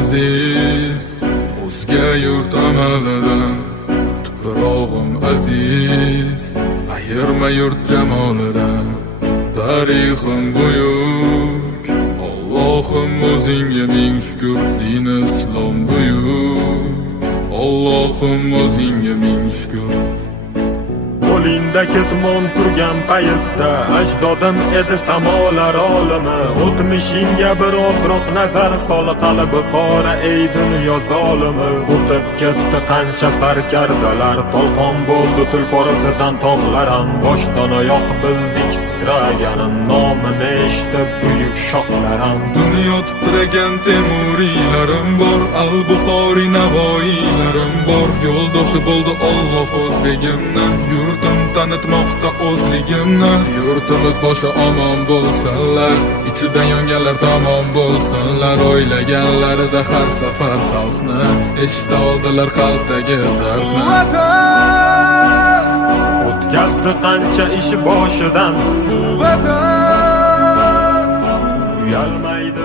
aziz, o'zga yurt amalidan tuprog'im aziz, ayirma yurt jamolidan. Tarixim buyuk, Allohim o'zingga ming shukr, din islom buyuk, Allohim o'zingga ming shukr. Qo'lingda ketmon turgan paytda ajdodim edi samolar olimi. O'tmishingga birozroq nazar sol, qalbi qora ey dunyo zolimi. O'tib ketdi qancha sarkardalar, to'lqon bo'ldi tulporizidan tog'laram. Boshdan oyoq bildik titraganim, nomini eshitib buyuk shohlaram. Dunyo titragan temuriylarim bor, al-Buxoriy Navoiylarim bor. Yo'ldoshi bo'ldi Alloh o'zbegimni, yurtim tanitmoqda o'zligimni. Yurtimiz boshi omon bo'lsinlar, ichidan yonganlar tamom bo'lsinlar. O'ylaganlarida har safar xalqni eshita oldilar qalbdagi dardni. O'tkazdi qancha ish boshidan, Vatan uyalmaydi